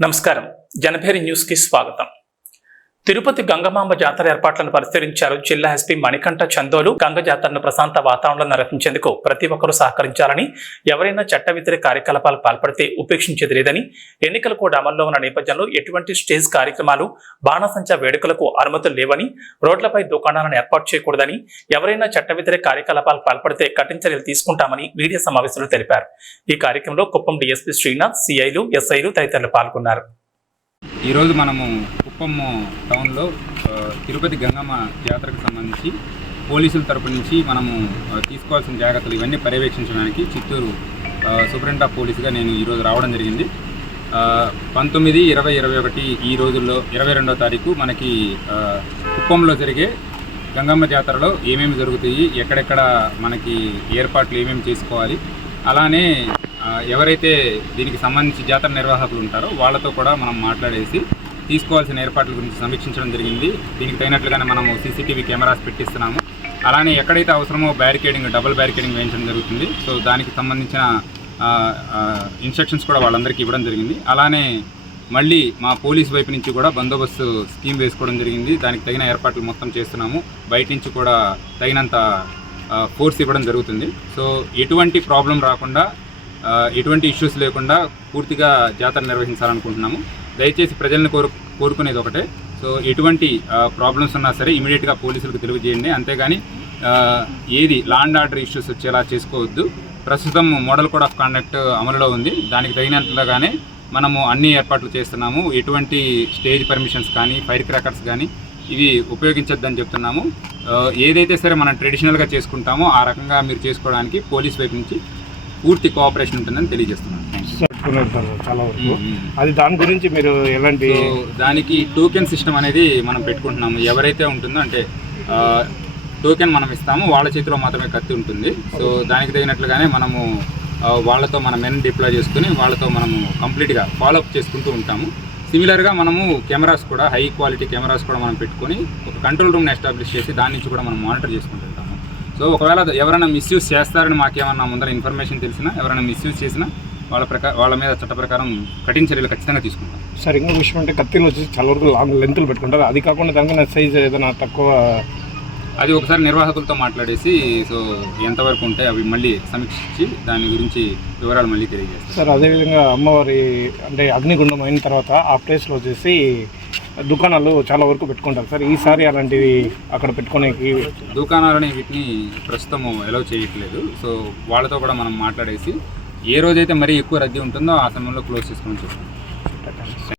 నమస్కారం జనభేరి న్యూస్ కి స్వాగతం తిరుపతి గంగమాంబ జాతర ఏర్పాట్లను పరిశీలించారు జిల్లా ఎస్పీ మణికంఠ చందోలు. గంగ జాతరను ప్రశాంత వాతావరణంలో నిర్వహించేందుకు ప్రతి ఒక్కరూ సహకరించాలని ఎవరైనా చట్ట వ్యతిరేక కార్యకలాపాలు పాల్పడితే ఉపేక్షించేది లేదని ఎన్నికల కూడా అమల్లో ఉన్న నేపథ్యంలో ఎటువంటి స్టేజ్ కార్యక్రమాలు బాణసంచా వేడుకలకు అనుమతులు లేవని రోడ్లపై దుకాణాలను ఏర్పాటు చేయకూడదని ఎవరైనా చట్ట వ్యతిరేక కార్యకలాపాలు పాల్పడితే కఠిన చర్యలు తీసుకుంటామని మీడియా సమావేశంలో తెలిపారు. ఈ కార్యక్రమంలో కుప్పం డీఎస్పీ శ్రీనాథ్ సిఐలు ఎస్ఐలు తదితరులు పాల్గొన్నారు. ఈరోజు మనము కుప్పం టౌన్లో తిరుపతి గంగమ్మ జాతరకు సంబంధించి పోలీసుల తరపు నుంచి మనము తీసుకోవాల్సిన జాగ్రత్తలు ఇవన్నీ పర్యవేక్షించడానికి చిత్తూరు సూపరింట్ ఆఫ్ పోలీసుగా నేను ఈరోజు రావడం జరిగింది. పంతొమ్మిది ఇరవై ఇరవై ఒకటి ఈ రోజుల్లో ఇరవై రెండో తారీఖు మనకి కుప్పంలో జరిగే గంగమ్మ జాతరలో ఏమేమి జరుగుతాయి ఎక్కడెక్కడ మనకి ఏర్పాట్లు ఏమేమి చేసుకోవాలి అలానే ఎవరైతే దీనికి సంబంధించి జాతర నిర్వాహకులు ఉంటారో వాళ్ళతో కూడా మనం మాట్లాడేసి తీసుకోవాల్సిన ఏర్పాట్ల గురించి సమీక్షించడం జరిగింది. దీనికి తగినట్లుగానే మనము సీసీటీవీ కెమెరాస్ పెట్టిస్తున్నాము. అలానే ఎక్కడైతే అవసరమో బ్యారికేడింగ్ డబుల్ బ్యారికేడింగ్ వేయించడం జరుగుతుంది. సో దానికి సంబంధించిన ఇన్స్ట్రక్షన్స్ కూడా వాళ్ళందరికీ ఇవ్వడం జరిగింది. అలానే మళ్ళీ మా పోలీస్ వైపు నుంచి కూడా బందోబస్తు స్కీమ్ వేసుకోవడం జరిగింది. దానికి తగిన ఏర్పాట్లు మొత్తం చేస్తున్నాము. బయట నుంచి కూడా తగినంత ఫోర్స్ ఇవ్వడం జరుగుతుంది. సో ఎటువంటి ప్రాబ్లం రాకుండా ఎటువంటి ఇష్యూస్ లేకుండా పూర్తిగా జాతర నిర్వహించాలనుకుంటున్నాము. దయచేసి ప్రజల్ని కోరు కోరుకునేది ఒకటే. సో ఎటువంటి ప్రాబ్లమ్స్ ఉన్నా సరే ఇమీడియట్గా పోలీసులకు తెలియజేయండి. అంతేగాని ఏది లా అండ్ ఆర్డర్ ఇష్యూస్ వచ్చేలా చేసుకోవద్దు. ప్రస్తుతం మోడల్ కోడ్ ఆఫ్ కాండక్ట్ అమలులో ఉంది. దానికి తగినట్లుగానే మనము అన్ని ఏర్పాట్లు చేస్తున్నాము. ఎటువంటి స్టేజ్ పర్మిషన్స్ కానీ ఫైర్ క్రాకర్స్ కానీ ఇవి ఉపయోగించొద్దని చెప్తున్నాము. ఏదైతే సరే మనం ట్రెడిషనల్గా చేసుకుంటామో ఆ రకంగా మీరు చేసుకోవడానికి పోలీస్ వైపు నుంచి పూర్తి కోఆపరేషన్ ఉంటుందని తెలియజేస్తున్నాను. పెట్టుకున్నారు సార్ చాలా వరకు. అది దాని గురించి మీరు ఎలాంటి దానికి టోకెన్ సిస్టమ్ అనేది మనం పెట్టుకుంటున్నాము. ఎవరైతే ఉంటుందో అంటే టోకెన్ మనం ఇస్తాము వాళ్ళ చేతిలో మాత్రమే కత్తి ఉంటుంది. సో దానికి తగినట్లుగానే మనము వాళ్ళతో మన మెన్ డిప్లాయ్ చేసుకుని వాళ్ళతో మనము కంప్లీట్గా ఫాలోఅప్ చేసుకుంటూ ఉంటాము. సిమిలర్గా మనము కెమెరాస్ కూడా హై క్వాలిటీ కెమెరాస్ కూడా మనం పెట్టుకొని ఒక కంట్రోల్ రూమ్ని ఎస్టాబ్లిష్ చేసి దాని నుంచి కూడా మనం మానిటర్ చేసుకుంటుంటాము సో ఒకవేళ ఎవరైనా మిస్యూజ్ చేస్తారని మాకేమన్నా ముందర ఇన్ఫర్మేషన్ తెలిసినా ఎవరైనా మిస్యూజ్ చేసినా వాళ్ళ ప్రకారం వాళ్ళ మీద చట్ట ప్రకారం కఠిన చర్యలు ఖచ్చితంగా తీసుకుంటాం. సార్ ఇంకో విషయం అంటే కత్తిలు వచ్చేసి చాలా వరకు లాంగ్ లెంతులు పెట్టుకుంటారు. అది కాకుండా దానికన్నా సైజ్ ఏదైనా తక్కువ అది ఒకసారి నిర్వాహకులతో మాట్లాడేసి సో ఎంతవరకు ఉంటాయి అవి మళ్ళీ సమీక్షించి దాని గురించి వివరాలు మళ్ళీ తెలియజేస్తారు సార్ అదేవిధంగా అమ్మవారి అంటే అగ్నిగుండం అయిన తర్వాత ఆ ప్లేస్లో వచ్చేసి దుకాణాలు చాలా వరకు పెట్టుకుంటారు. సార్ ఈసారి అలాంటివి అక్కడ పెట్టుకోనికి దుకాణాలని వీటిని ప్రస్తుతం ఎలవ్ చేయట్లేదు. సో వాళ్ళతో కూడా మనం మాట్లాడేసి ఏ రోజైతే మరీ ఎక్కువ రద్దీ ఉంటుందో ఆ సమయంలో క్లోజ్ చేసుకోవచ్చు